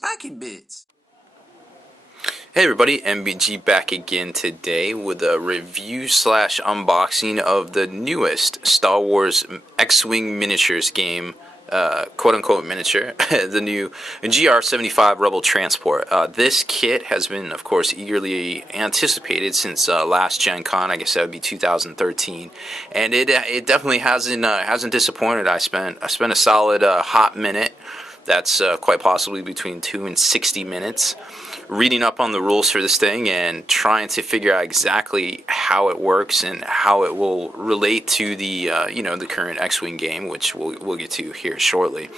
spiky bits. Hey everybody, MBG back again today with a review slash unboxing of the newest Star Wars X-Wing miniatures game, quote unquote miniature, the new GR-75 Rebel Transport. This kit has been, of course, eagerly anticipated since last Gen Con. I guess that would be 2013, and it definitely hasn't disappointed. I spent a solid hot minute. That's quite possibly between 2 and 60 minutes reading up on the rules for this thing and trying to figure out exactly how it works and how it will relate to the the current X-Wing game, which we'll get to here shortly.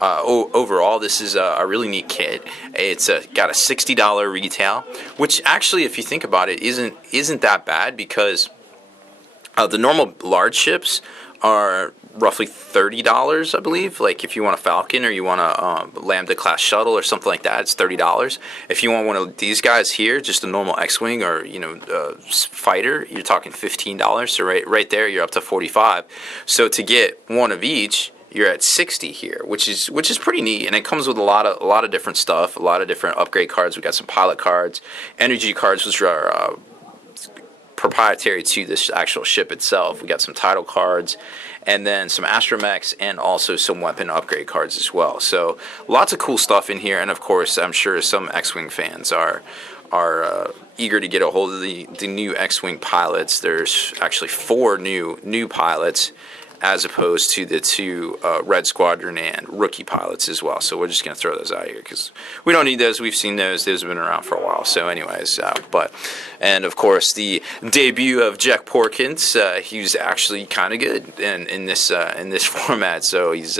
Overall, this is a really neat kit. It's got a $60 retail, which actually, if you think about it, isn't that bad, because the normal large ships are roughly $30, I believe. Like if you want a Falcon or you want a Lambda class shuttle or something like that, it's $30. If you want one of these guys here, just a normal X-Wing or fighter, you're talking $15. So right there, you're up to $45. So to get one of each, you're at $60 here, which is pretty neat, and it comes with a lot of different stuff, a lot of different upgrade cards. We got some pilot cards, energy cards, which are proprietary to this actual ship itself. We got some title cards, and then some astromechs, and also some weapon upgrade cards as well. So lots of cool stuff in here, and of course, I'm sure some X-Wing fans are eager to get a hold of the new X-Wing pilots. There's actually 4 new pilots, as opposed to the 2 Red Squadron and rookie pilots as well. So we're just going to throw those out here because we don't need those. We've seen those. Those have been around for a while. So anyways, and of course the debut of Jack Porkins. He was actually kind of good in this format. So he's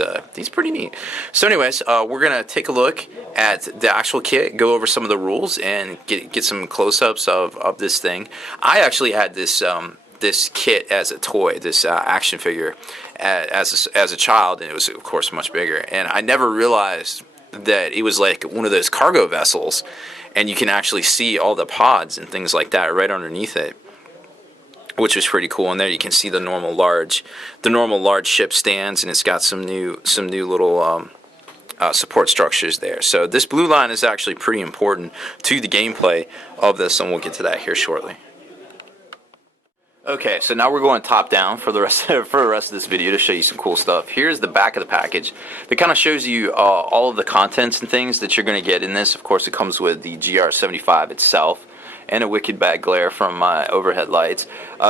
pretty neat. So anyways, we're going to take a look at the actual kit, go over some of the rules, and get some close-ups of this thing. I actually had this kit as a toy, this action figure, as a child, and it was of course much bigger, and I never realized that it was like one of those cargo vessels, and you can actually see all the pods and things like that right underneath it, which was pretty cool. And there you can see the normal large ship stands, and it's got some new little support structures there. So this blue line is actually pretty important to the gameplay of this, and we'll get to that here shortly. Okay, so now we're going top down for the rest of this video to show you some cool stuff. Here's the back of the package that kind of shows you all of the contents and things that you're going to get in this. Of course, it comes with the GR-75 itself and a wicked bad glare from my overhead lights.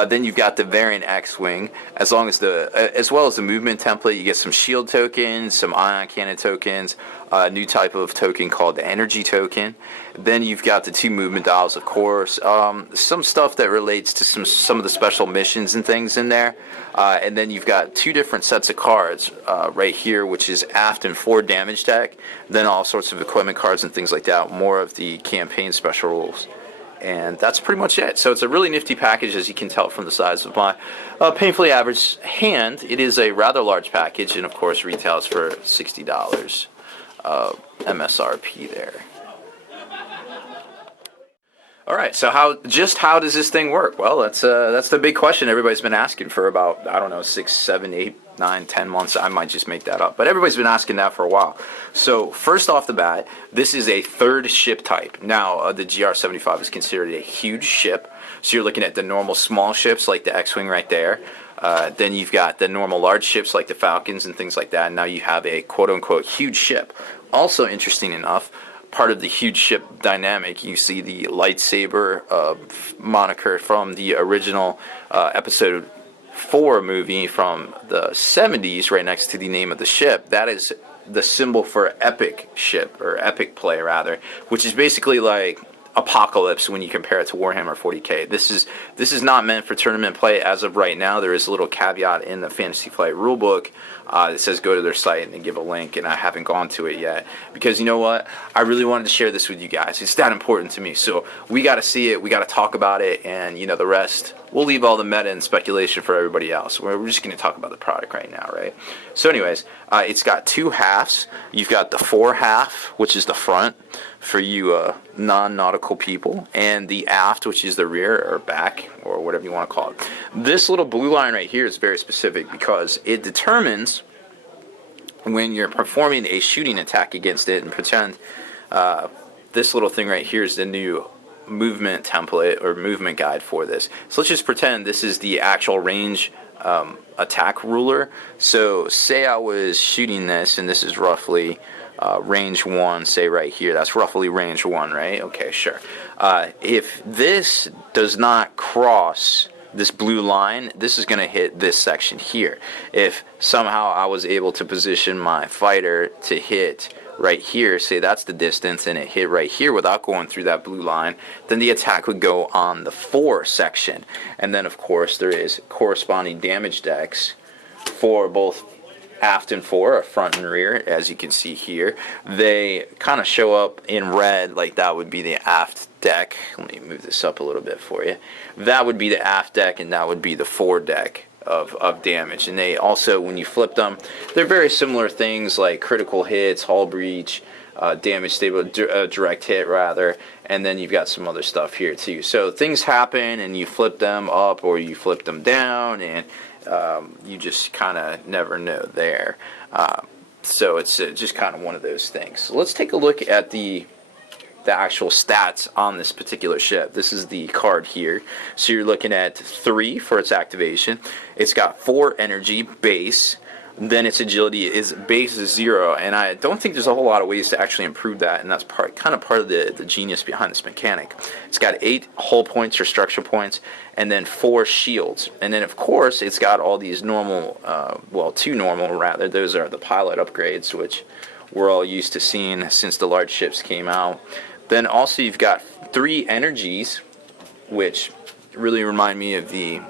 Then you've got the variant X-Wing, as well as the movement template. You get some shield tokens, some ion cannon tokens, a new type of token called the energy token. Then you've got the 2 movement dials, of course, some stuff that relates to some of the special missions and things in there. And then you've got 2 different sets of cards right here, which is aft and forward damage deck. Then all sorts of equipment cards and things like that, more of the campaign special rules. And that's pretty much it. So it's a really nifty package, as you can tell from the size of my painfully average hand. It is a rather large package, and of course retails for $60 MSRP there. All right, so how does this thing work? Well, that's the big question everybody's been asking for about, I don't know, 6, 7, 8, 9, 10 months. I might just make that up, but everybody's been asking that for a while. So first off the bat, this is a 3rd ship type. Now, the GR-75 is considered a huge ship, so you're looking at the normal small ships like the X-Wing right there. Then you've got the normal large ships like the Falcons and things like that, and now you have a quote-unquote huge ship. Also interesting enough, part of the huge ship dynamic, you see the lightsaber moniker from the original episode 4 movie from the 70s right next to the name of the ship. That is the symbol for epic ship, or epic play rather, which is basically like Apocalypse when you compare it to Warhammer 40k. This is not meant for tournament play as of right now. There is a little caveat in the Fantasy Flight rulebook that says go to their site and they give a link, and I haven't gone to it yet because, you know what, I really wanted to share this with you guys. It's that important to me, so we got to see it, we got to talk about it, and the rest, we'll leave all the meta and speculation for everybody else. We're just going to talk about the product right now, right? So anyways, it's got 2 halves. You've got the fore half, which is the front for you non-nautical people, and the aft, which is the rear or back or whatever you want to call it. This little blue line right here is very specific because it determines when you're performing a shooting attack against it, and pretend this little thing right here is the new movement template or movement guide for this. So let's just pretend this is the actual range attack ruler. So say I was shooting this, and this is roughly range 1, say right here. That's roughly range 1, right? Okay, sure. If this does not cross this blue line, this is going to hit this section here. If somehow I was able to position my fighter to hit right here, say that's the distance, and it hit right here without going through that blue line, then the attack would go on the 4 section. And then of course there is corresponding damage decks for both aft and fore, or front and rear, as you can see here. They kind of show up in red, like that would be the aft deck. Let me move this up a little bit for you. That would be the aft deck, and that would be the fore deck of damage. And they also, when you flip them, they're very similar things like critical hits, hull breach, damage stable, direct hit rather, and then you've got some other stuff here too. So things happen and you flip them up or you flip them down, and you just kind of never know there. So it's just kind of one of those things. So let's take a look at the actual stats on this particular ship. This is the card here. So you're looking at 3 for its activation. It's got 4 energy base. Then its agility is base is 0, and I don't think there's a whole lot of ways to actually improve that, and that's kind of part of the genius behind this mechanic. It's got 8 hull points or structure points, and then 4 shields, and then of course it's got all these normal, well, 2 normal rather. Those are the pilot upgrades, which we're all used to seeing since the large ships came out. Then also you've got 3 energies, which really remind me of the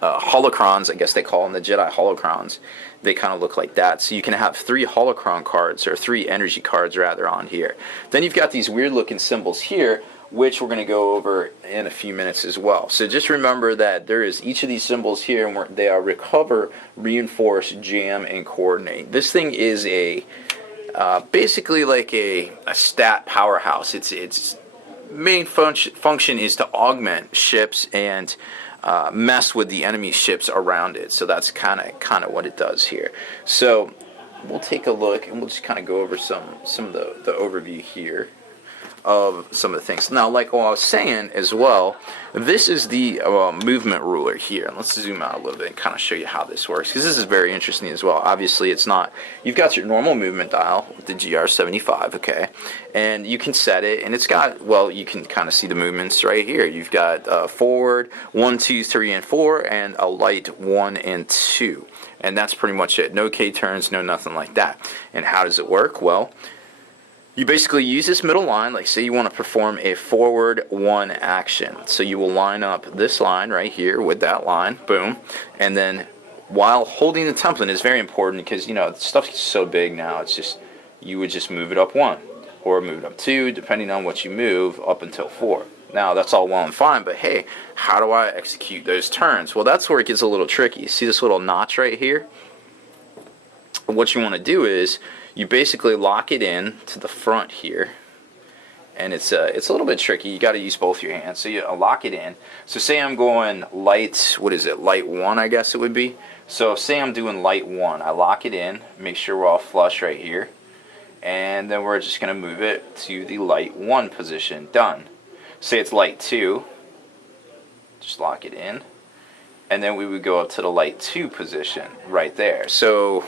holocrons, I guess they call them, the Jedi holocrons. They kind of look like that. So you can have 3 holocron cards, or 3 energy cards rather, on here. Then you've got these weird looking symbols here, which we're going to go over in a few minutes as well. So just remember that there is each of these symbols here, and they are recover, reinforce, jam, and coordinate. This thing is a basically like a stat powerhouse. Its main function is to augment ships and mess with the enemy ships around it. So that's kind of what it does here. So we'll take a look and we'll just kind of go over some of the overview here of some of the things. Now, like what I was saying as well, this is the movement ruler here. And let's zoom out a little bit and kind of show you how this works, because this is very interesting as well. Obviously, it's not, you've got your normal movement dial with the GR-75, okay, and you can set it, and it's got, well, you can kind of see the movements right here. You've got forward 1, 2, 3, and 4, and a light 1 and 2, and that's pretty much it. No K turns, no nothing like that. And how does it work? Well, you basically use this middle line, like say you want to perform a forward 1 action. So you will line up this line right here with that line, boom, and then while holding the template is very important, because you know stuff's so big now, it's just, you would just move it up 1 or move it up 2, depending on what you move, up until 4. Now that's all well and fine, but hey, how do I execute those turns? Well, that's where it gets a little tricky. See this little notch right here? What you want to do is you basically lock it in to the front here, and it's a little bit tricky. You got to use both your hands. So you lock it in. So say I'm going light, what is it, light 1, I guess it would be. So say I'm doing light 1, I lock it in, make sure we're all flush right here, and then we're just going to move it to the light 1 position. Done. Say it's light 2, just lock it in, and then we would go up to the light 2 position right there. So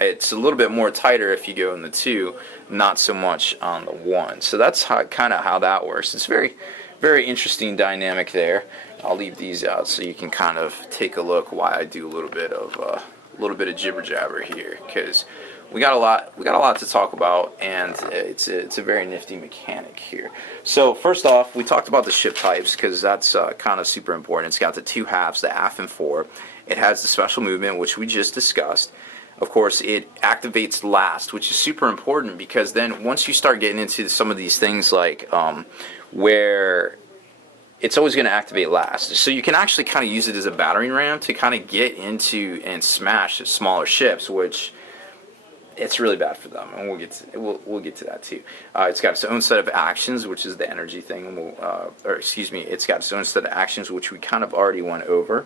it's a little bit more tighter if you go in the 2, not so much on the 1. So that's kind of how that works. It's very, very interesting dynamic there. I'll leave these out so you can kind of take a look why I do a little bit of jibber jabber here, because we got a lot to talk about, and it's a very nifty mechanic here. So first off, we talked about the ship types, because that's kind of super important. It's got the 2 halves, the aft and fore. It has the special movement, which we just discussed. Of course, it activates last, which is super important, because then once you start getting into some of these things like where it's always going to activate last. So you can actually kind of use it as a battering ram to kind of get into and smash smaller ships, which it's really bad for them, and we'll get to that too. It's got its own set of actions, which is the energy thing, and it's got its own set of actions, which we kind of already went over,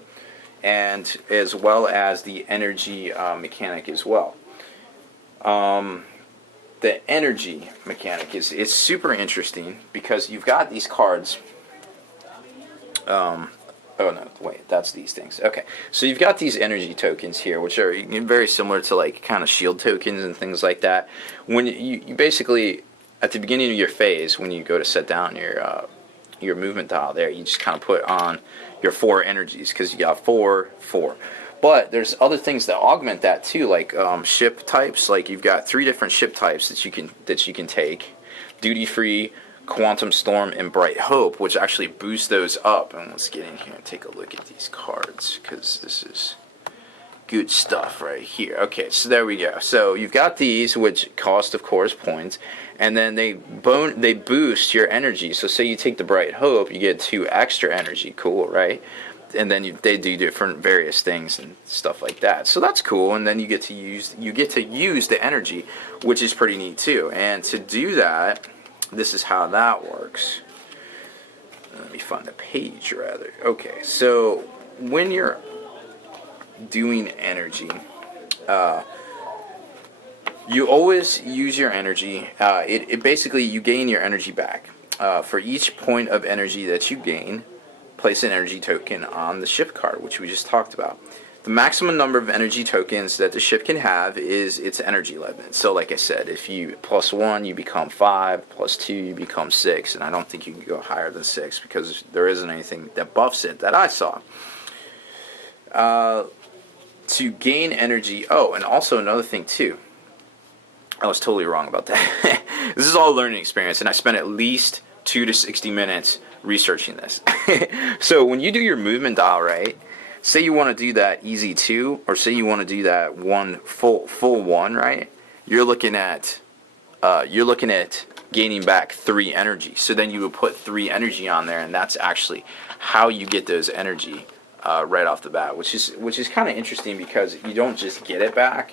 and as well as the energy mechanic as well. the energy mechanic is super interesting because you've got these cards. Oh no, wait, that's these things. Okay, so you've got these energy tokens here, which are very similar to like kind of shield tokens and things like that. When you basically at the beginning of your phase, when you go to set down your movement dial there, you just kind of put on your 4 energies because you got 4, 4. But there's other things that augment that too, like ship types. Like you've got 3 different ship types that you can take: duty free, Quantum Storm, and Bright Hope, which actually boost those up. And let's get in here and take a look at these cards because this is good stuff right here. Okay, so there we go. So you've got these, which cost, of course, points, and then they boost your energy. So say you take the Bright Hope, you get 2 extra energy. Cool, right? And then they do different various things and stuff like that. So that's cool. And then you get to use the energy, which is pretty neat too. And to do that, this is how that works. Let me find the page rather. Okay, so when you're doing energy, you always use your energy. It basically, you gain your energy back. For each point of energy that you gain, place an energy token on the ship card, which we just talked about. The maximum number of energy tokens that the ship can have is its energy limit. So like I said, if you +1, you become 5, +2, you become 6, and I don't think you can go higher than 6 because there isn't anything that buffs it that I saw. To gain energy, oh, and also another thing too, I was totally wrong about that. This is all a learning experience, and I spent at least 2 to 60 minutes researching this. So when you do your movement dial, right, say you want to do that easy 2, or say you want to do that full 1, right, you're looking at gaining back 3 energy. So then you would put 3 energy on there, and that's actually how you get those energy right off the bat, which is kind of interesting because you don't just get it back.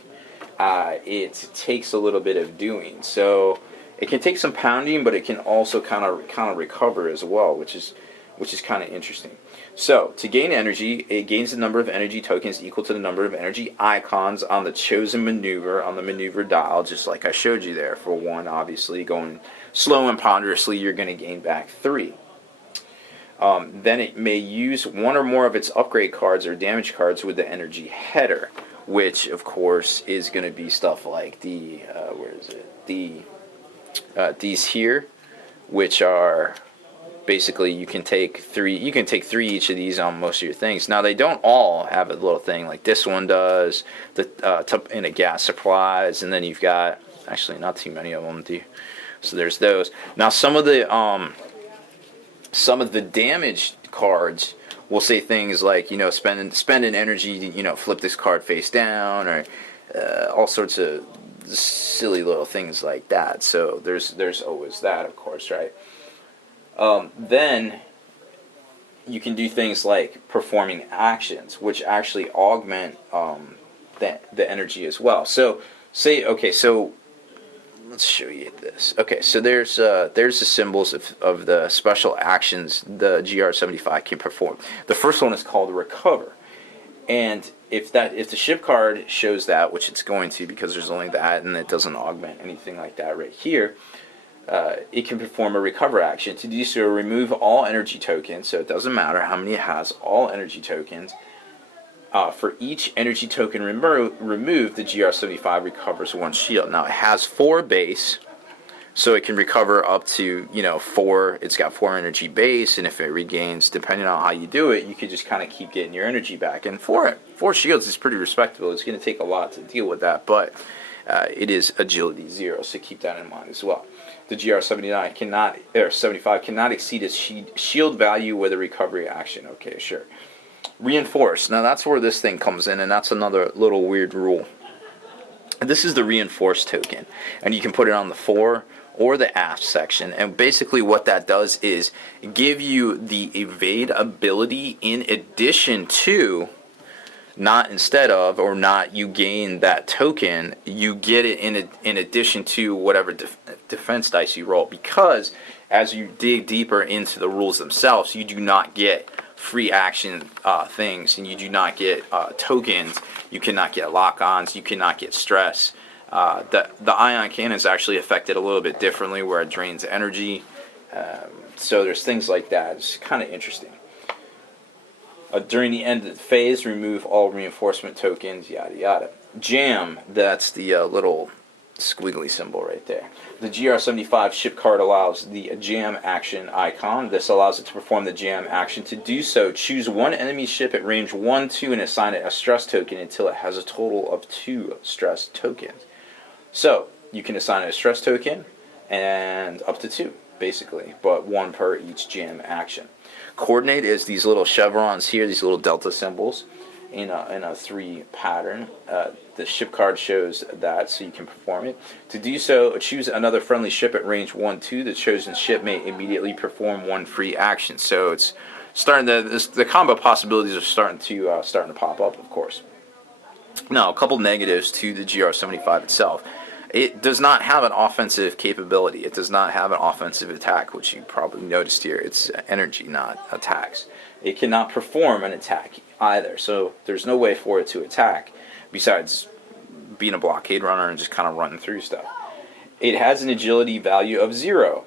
It takes a little bit of doing. So it can take some pounding, but it can also kind of recover as well, which is kind of interesting. So to gain energy, it gains the number of energy tokens equal to the number of energy icons on the chosen maneuver on the maneuver dial, just like I showed you there. For 1, obviously going slow and ponderously, you're going to gain back 3. Then it may use 1 or more of its upgrade cards or damage cards with the energy header, which of course is going to be stuff like the these here, which are basically you can take 3 each of these on most of your things. Now they don't all have a little thing like this one does, in a gas supplies, and then you've got actually not too many of them do. So there's those. Now some of the damaged cards will say things like, spend an energy, flip this card face down, or all sorts of silly little things like that. So there's always that, of course, right? Then you can do things like performing actions, which actually augment the energy as well. So so let's show you this. Okay, so there's the symbols of the special actions the GR-75 can perform. The first one is called recover, and if the ship card shows that, which it's going to because there's only that and it doesn't augment anything like that right here, it can perform a recover action. To do so, remove all energy tokens, so it doesn't matter how many it has, all energy tokens. For each energy token removed, the GR-75 recovers 1 shield. Now it has 4 base, so it can recover up to 4. It's got 4 energy base, and if it regains, depending on how you do it, you could just kind of keep getting your energy back. And 4 shields is pretty respectable. It's going to take a lot to deal with that, but it is agility 0, so keep that in mind as well. The GR-75 cannot exceed its shield value with a recovery action. Okay, sure. Reinforce. Now that's where this thing comes in, and that's another little weird rule. This is the reinforce token, and you can put it on the fore or the aft section, and basically what that does is give you the evade ability in addition to, not instead of, or not you gain that token, you get it in addition to whatever defense dice you roll, because as you dig deeper into the rules themselves, you do not get free action things, and you do not get tokens, you cannot get lock-ons, you cannot get stress, The ion cannon is actually affected a little bit differently, where it drains energy. So there's things like that. It's kind of interesting. During the end of the phase, remove all reinforcement tokens, yada yada. Jam, that's the little squiggly symbol right there. The GR-75 ship card allows the jam action icon. This allows it to perform the jam action. To do so, choose one enemy ship at range 1, 2, and assign it a stress token until it has a total of 2 stress tokens. So, you can assign it a stress token and up to 2, basically, but 1 per each jam action. Coordinate is these little chevrons here, these little delta symbols in a 3 pattern. The ship card shows that, so you can perform it. To do so, choose another friendly ship at range 1, 2. The chosen ship may immediately perform 1 free action. So it's starting the combo possibilities are starting to pop up, of course. Now, a couple negatives to the GR-75 itself. It does not have an offensive capability. It does not have an offensive attack, which you probably noticed here. It's energy, not attacks. It cannot perform an attack either, so there's no way for it to attack besides being a blockade runner and just kind of running through stuff. It has an agility value of 0,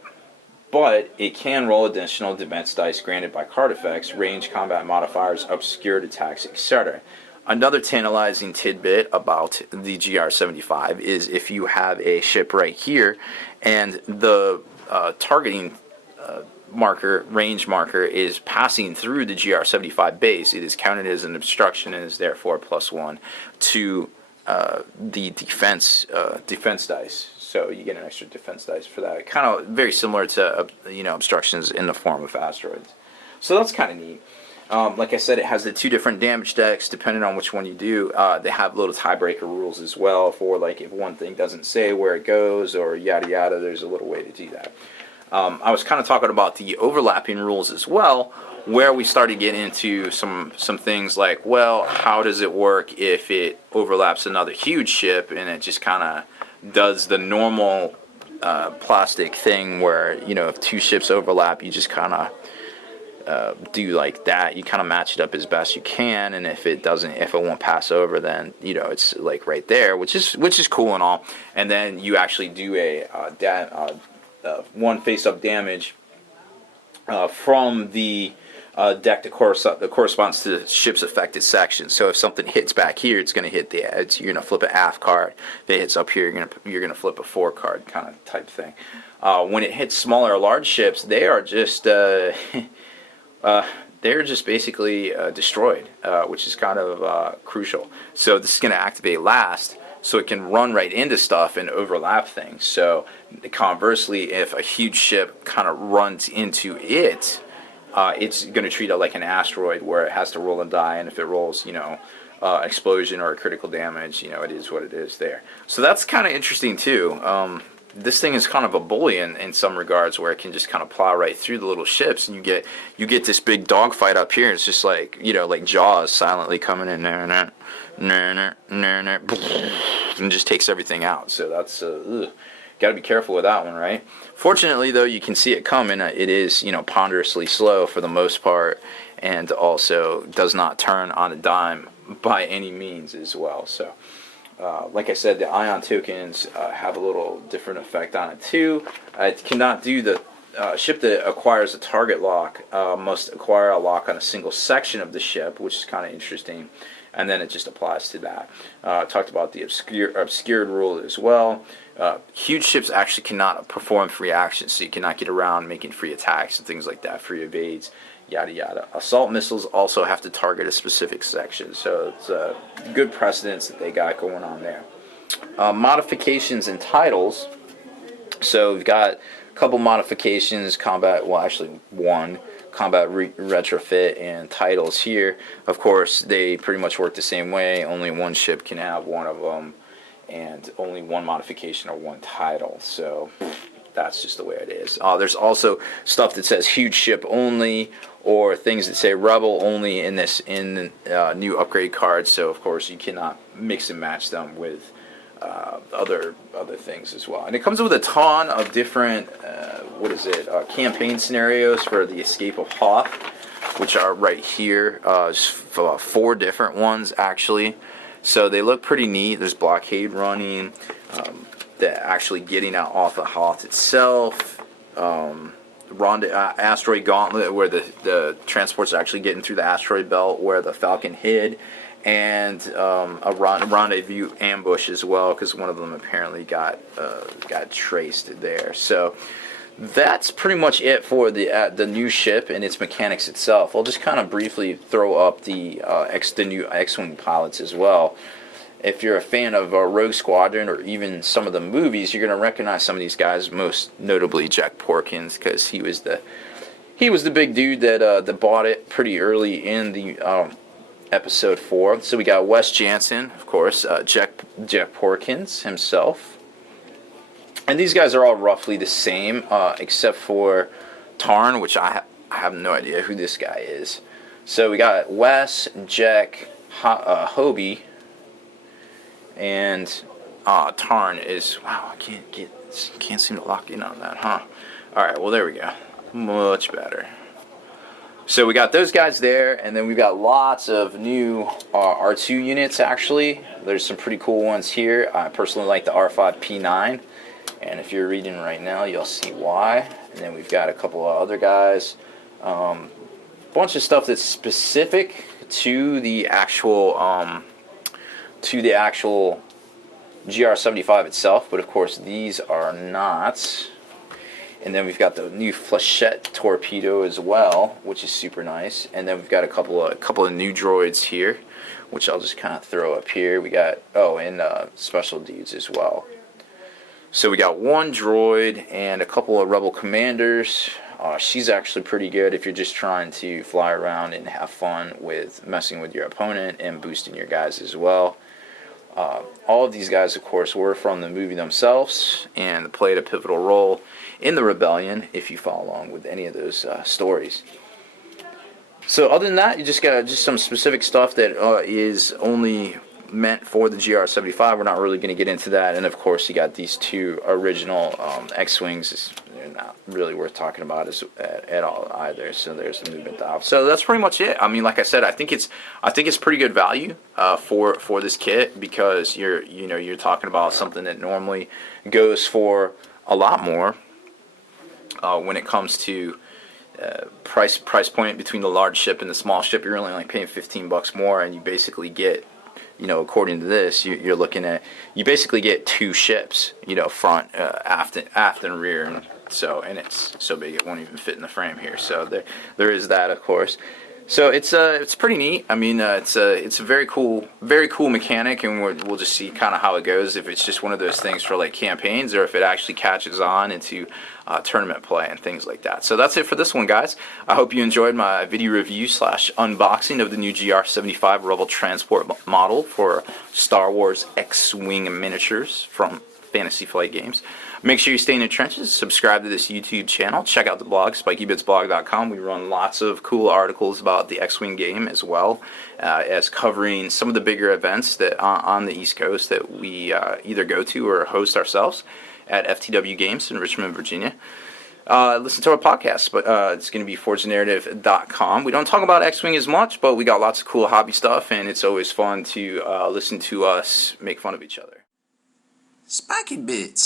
but it can roll additional defense dice granted by card effects, range combat modifiers, obscured attacks, etc. Another tantalizing tidbit about the GR-75 is if you have a ship right here and the targeting range marker is passing through the GR-75 base, it is counted as an obstruction and is therefore +1 to the defense dice. So you get an extra defense dice for that. Kind of very similar to obstructions in the form of asteroids. So that's kind of neat. Like I said, it has the 2 different damage decks depending on which one you do. They have little tiebreaker rules as well for like if one thing doesn't say where it goes or yada yada. There's a little way to do that. I was kind of talking about the overlapping rules as well, where we started getting into some things like, well, how does it work if it overlaps another huge ship and it just kind of does the normal plastic thing where, if 2 ships overlap, you just kind of do like that. You kind of match it up as best you can, and if it won't pass over, then it's like right there, which is cool and all. And then you actually do a 1 face-up damage from the deck that corresponds to the ship's affected section. So if something hits back here, it's going to hit you're going to flip an aft card. If it hits up here, you're going to flip a 4 card kind of type thing. When it hits smaller or large ships, they are just they're just basically destroyed, which is kind of crucial. So this is going to activate last, so it can run right into stuff and overlap things. So conversely, if a huge ship kind of runs into it, it's going to treat it like an asteroid where it has to roll a die, and if it rolls, explosion or critical damage, it is what it is there. So that's kind of interesting too. This thing is kind of a bully in some regards, where it can just kind of plow right through the little ships, and you get this big dogfight up here. It's just like like Jaws silently coming in there and just takes everything out. So that's got to be careful with that one, right? Fortunately, though, you can see it coming. It is ponderously slow for the most part, and also does not turn on a dime by any means as well. So. Like I said, the ion tokens have a little different effect on it too. It cannot do the ship that acquires a target lock must acquire a lock on a single section of the ship, which is kind of interesting, and then it just applies to that. Talked about the obscured rule as well. Huge ships actually cannot perform free actions, so you cannot get around making free attacks and things like that, free evades, yada yada. Assault missiles also have to target a specific section, so it's a good precedence that they got going on there. Modifications and titles. So we've got a couple modifications, one, combat retrofit, and titles here. Of course, they pretty much work the same way. Only one ship can have one of them, and only one modification or one title. So that's just the way it is. There's also stuff that says huge ship only, or things that say rebel only in the new upgrade cards. So of course you cannot mix and match them with other things as well. And it comes with a ton of different campaign scenarios for the Escape of Hoth, which are right here. 4 different ones actually. So they look pretty neat. There's blockade running, they're actually getting out off the Hoth itself. Asteroid Gauntlet, where the transports are actually getting through the asteroid belt where the Falcon hid, and a rendezvous ambush as well, because one of them apparently got traced there. So that's pretty much it for the new ship and its mechanics itself. I'll just kind of briefly throw up the new X-wing pilots as well. If you're a fan of Rogue Squadron or even some of the movies, you're going to recognize some of these guys, most notably Jack Porkins, because he was the big dude that bought it pretty early in the episode 4. So we got Wes Jansen, of course, Jack Porkins himself, and these guys are all roughly the same, except for Tarn, which I have no idea who this guy is. So we got Wes, Jack, Hobie. And Tarn is, wow, I can't seem to lock in on that, huh? Alright, well there we go. Much better. So we got those guys there, and then we've got lots of new R2 units actually. There's some pretty cool ones here. I personally like the R5P9, and if you're reading right now, you'll see why. And then we've got a couple of other guys. Bunch of stuff that's specific to the actual GR-75 itself, but of course these are not. And then we've got the new Flechette torpedo as well, which is super nice. And then we've got a couple of new droids here, which I'll just kind of throw up here. We got special dudes as well. So we got one droid and a couple of rebel commanders. She's actually pretty good if you're just trying to fly around and have fun with messing with your opponent and boosting your guys as well. All of these guys, of course, were from the movie themselves and played a pivotal role in the rebellion, if you follow along with any of those stories. So other than that, you just got just some specific stuff that is only meant for the GR-75. We're not really going to get into that. And of course, you got these two original X-Wings. They're not really worth talking about at all either. So there's the movement dial. So that's pretty much it. I mean, like I said, I think it's pretty good value for this kit, because you're talking about something that normally goes for a lot more when it comes to price point between the large ship and the small ship. You're only like paying $15 more, and you basically get, according to this, you're looking at, you basically get two ships, front, aft and rear, and it's so big it won't even fit in the frame here. So there is that, of course. So it's pretty neat. I mean, it's a very cool mechanic, and we'll just see kind of how it goes. If it's just one of those things for like campaigns, or if it actually catches on into tournament play and things like that. So that's it for this one, guys. I hope you enjoyed my video review / unboxing of the new GR-75 Rebel transport model for Star Wars X-Wing miniatures from Fantasy Flight Games. Make sure you stay in the trenches, subscribe to this YouTube channel, check out the blog, spikybitsblog.com. We run lots of cool articles about the X-Wing game, as well as covering some of the bigger events that on the East Coast that we either go to or host ourselves at FTW Games in Richmond, Virginia. Listen to our podcast, but it's going to be forgenarrative.com. We don't talk about X-Wing as much, but we got lots of cool hobby stuff, and it's always fun to listen to us make fun of each other. Spiky Bits.